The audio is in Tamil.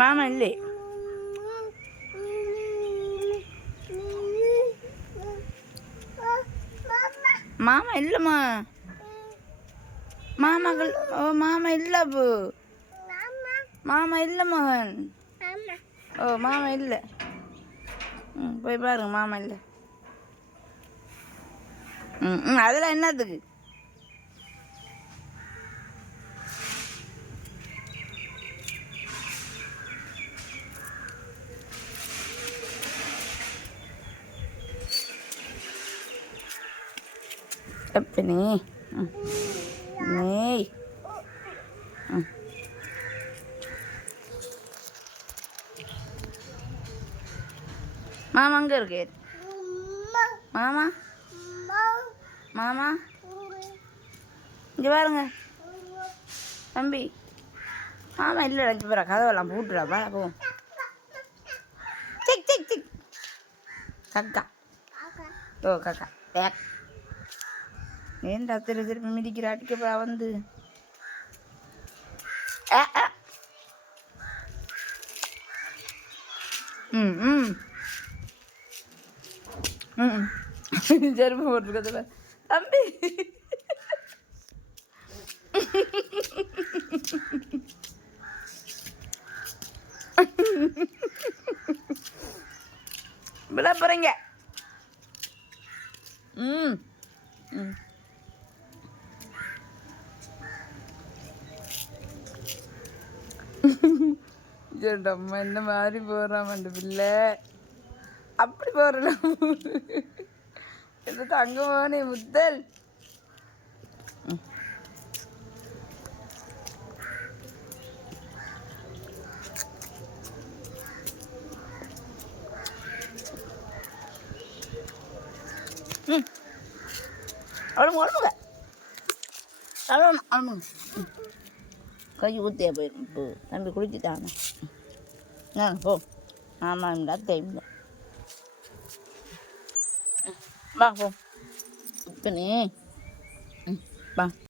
மாமா இல்லை. மாமா இல்லைம்மா. மாமாக்கள் மாமா இல்லை. அப்போ மாமா இல்லை மகன். ஓ மாமா இல்லை. போய் பாருங்க மாமா இல்லை. அதெல்லாம் என்னத்துக்கு? எப்பனே நெய் மாமா அங்கே இருக்கு. மாமா மாமா இங்கே பாருங்க தம்பி. மாமா இல்லை அஞ்சு பேரா கதவெல்லாம் போட்டுடா. வா போவோம். சிக் சிக் சிக் கக்கா. ஓ கக்கா தேக். ஏன்டா திருப்பி மிதிக்கிற அடிக்கப்பா வந்து. ம் ம் ம் செருப்பு போட்டுருக்கல தம்பி. விட போறீங்க. ம் ம் ஏண்டம்மா இந்த மாதிரி போகிறான் அந்த பிள்ளை. அப்படி போகிறல எது தங்கமானே முத்தல். அவ்வளோ உடம்புங்க அவ்வளோ அவ்வளோங்க. கை ஊற்றியா போயிடும். இப்போ தம்பி குளிச்சுட்டாங்க. போ. ஆமாம்டா டைம்ல வா போ. இப்போ நீ வா.